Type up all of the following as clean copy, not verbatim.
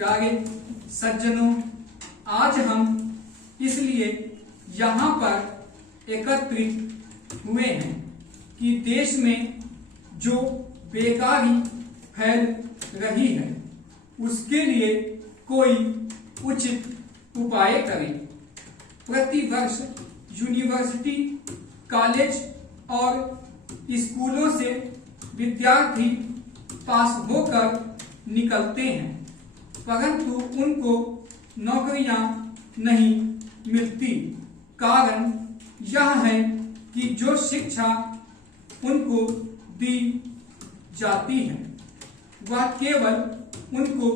प्यारे सज्जनों, आज हम इसलिए यहाँ पर एकत्रित हुए हैं कि देश में जो बेकारी फैल रही है उसके लिए कोई उचित उपाय करें। प्रतिवर्ष यूनिवर्सिटी, कॉलेज और स्कूलों से विद्यार्थी पास होकर निकलते हैं, परंतु उनको नौकरियां नहीं मिलती। कारण यह है कि जो शिक्षा उनको दी जाती है वह केवल उनको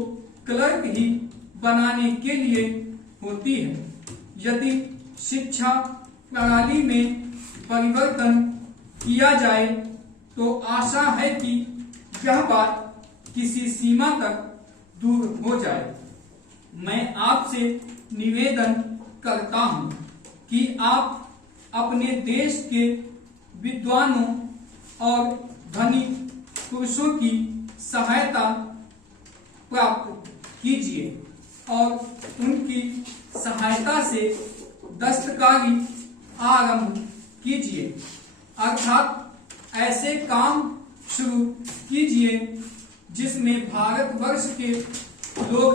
क्लर्क ही बनाने के लिए होती है। यदि शिक्षा प्रणाली में परिवर्तन किया जाए तो आशा है कि यह बात किसी सीमा तक दूर हो जाए। मैं आपसे निवेदन करता हूं कि आप अपने देश के विद्वानों और धनी पुरुषों की सहायता प्राप्त कीजिए और उनकी सहायता से दस्तकारी आरंभ कीजिए, अर्थात ऐसे काम शुरू कीजिए जिसमें भारतवर्ष के लोग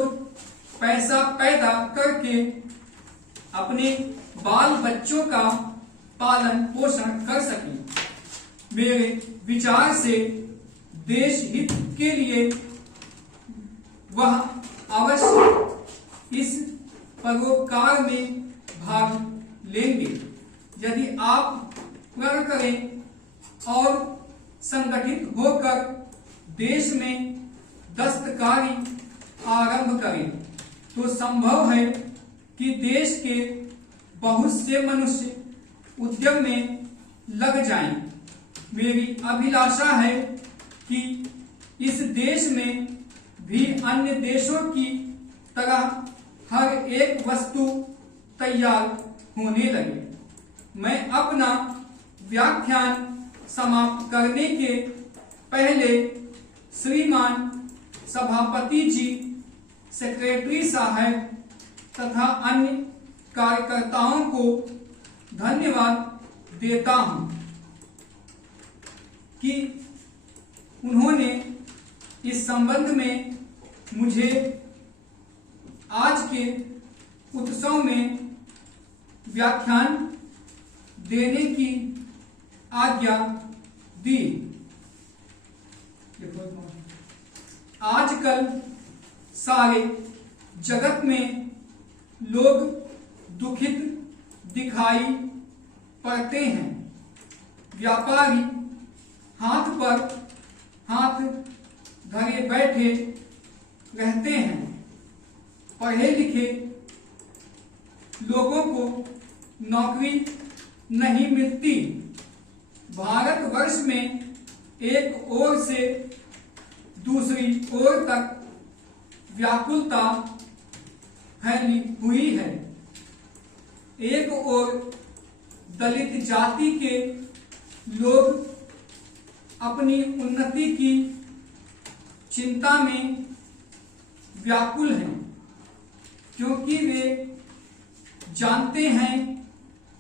पैसा पैदा करके अपने बाल बच्चों का पालन पोषण कर सकें। मेरे विचार से देश हित के लिए वह अवश्य इस परोपकार में भाग लेंगे। यदि आप प्रण करें और संगठित होकर देश में दस्तकारी आरंभ करें तो संभव है कि देश के बहुत से मनुष्य उद्यम में लग जाएं। मेरी अभिलाषा है कि इस देश में भी अन्य देशों की तरह हर एक वस्तु तैयार होने लगे। मैं अपना व्याख्यान समाप्त करने के पहले श्रीमान सभापति जी, सेक्रेटरी साहब तथा अन्य कार्यकर्ताओं को धन्यवाद देता हूं कि उन्होंने इस संबंध में मुझे आज के उत्सव में व्याख्यान देने की आज्ञा दी। आजकल सारे जगत में लोग दुखित दिखाई पड़ते हैं। व्यापारी हाथ पर हाथ धरे बैठे रहते हैं। पढ़े लिखे लोगों को नौकरी नहीं मिलती। भारतवर्ष में एक ओर से दूसरी ओर तक व्याकुलता फैली हुई है। एक ओर दलित जाति के लोग अपनी उन्नति की चिंता में व्याकुल हैं, क्योंकि वे जानते हैं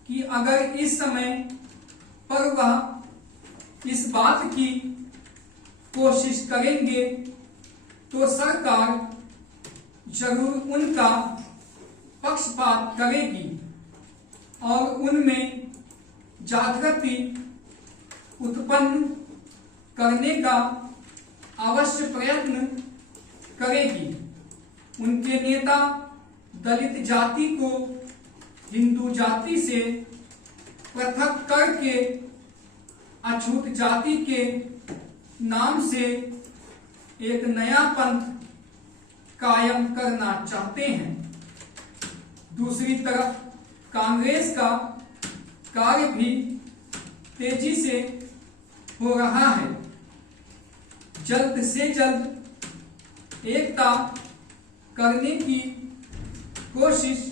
कि अगर इस समय पर वह इस बात की कोशिश करेंगे तो सरकार जरूर उनका पक्षपात करेगी और उनमें जागृति उत्पन्न करने का अवश्य प्रयत्न करेगी। उनके नेता दलित जाति को हिंदू जाति से पृथक करके अछूत जाति के नाम से एक नया पंथ कायम करना चाहते हैं। दूसरी तरफ कांग्रेस का कार्य भी तेजी से हो रहा है। जल्द से जल्द एकता करने की कोशिश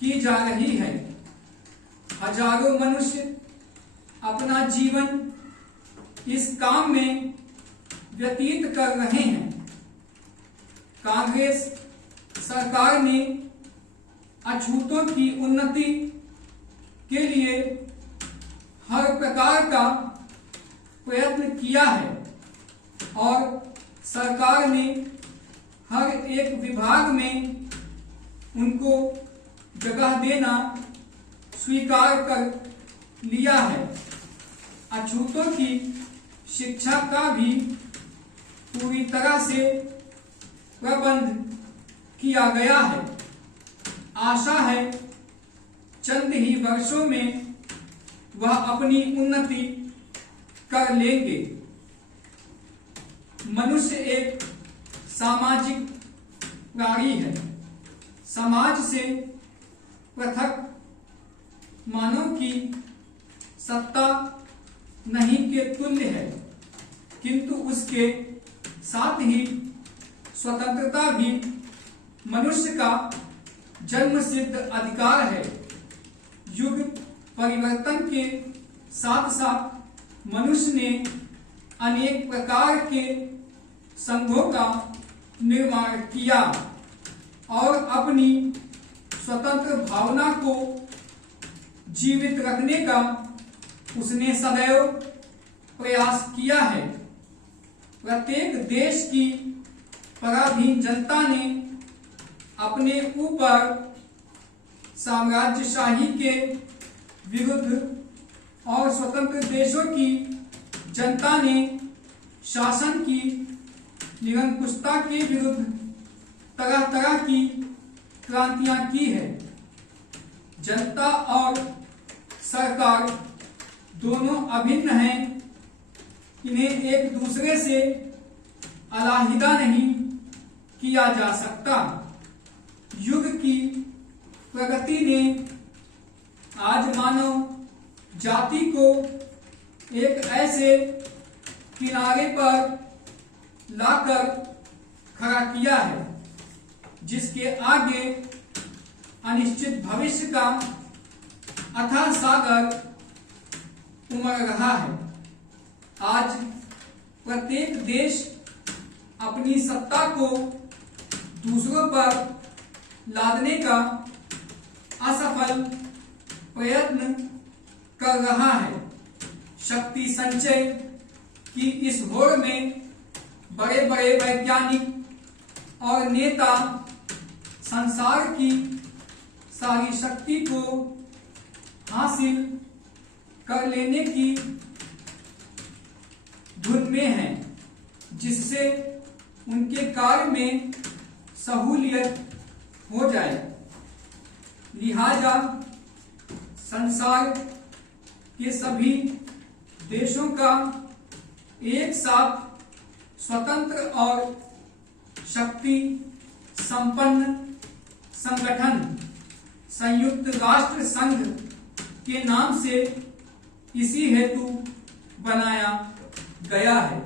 की जा रही है। हजारों मनुष्य अपना जीवन इस काम में व्यतीत कर रहे हैं। कांग्रेस सरकार ने अछूतों की उन्नति के लिए हर प्रकार का प्रयत्न किया है और सरकार ने हर एक विभाग में उनको जगह देना स्वीकार कर लिया है। अछूतों की शिक्षा का भी पूरी तरह से प्रबंध किया गया है। आशा है चंद ही वर्षों में वह अपनी उन्नति कर लेंगे। मनुष्य एक सामाजिक प्राणी है। समाज से पृथक मानव की सत्ता नहीं के तुल्य है, किंतु उसके साथ ही स्वतंत्रता भी मनुष्य का जन्मसिद्ध अधिकार है। युग परिवर्तन के साथ साथ मनुष्य ने अनेक प्रकार के संघों का निर्माण किया और अपनी स्वतंत्र भावना को जीवित रखने का उसने सदैव प्रयास किया है। प्रत्येक देश की पराधीन जनता ने अपने ऊपर साम्राज्यशाही के विरुद्ध और स्वतंत्र देशों की जनता ने शासन की निरंकुशता के विरुद्ध तरह तरह की क्रांतियां की है। जनता और सरकार दोनों अभिन्न हैं, इन्हें एक दूसरे से अलग नहीं किया जा सकता। युग की प्रगति ने आज मानव जाति को एक ऐसे किनारे पर लाकर खड़ा किया है जिसके आगे अनिश्चित भविष्य का अथाह सागर उमड़ रहा है। आज प्रत्येक देश अपनी सत्ता को दूसरों पर लादने का असफल प्रयत्न कर रहा है। शक्ति संचय की इस होड़ में बड़े बड़े वैज्ञानिक और नेता संसार की सारी शक्ति को हासिल कर लेने की धुन में हैं, जिससे उनके कार्य में सहूलियत हो जाए। लिहाजा संसार के सभी देशों का एक साथ स्वतंत्र और शक्ति संपन्न संगठन संयुक्त राष्ट्र संघ के नाम से इसी हेतु बनाया गया है।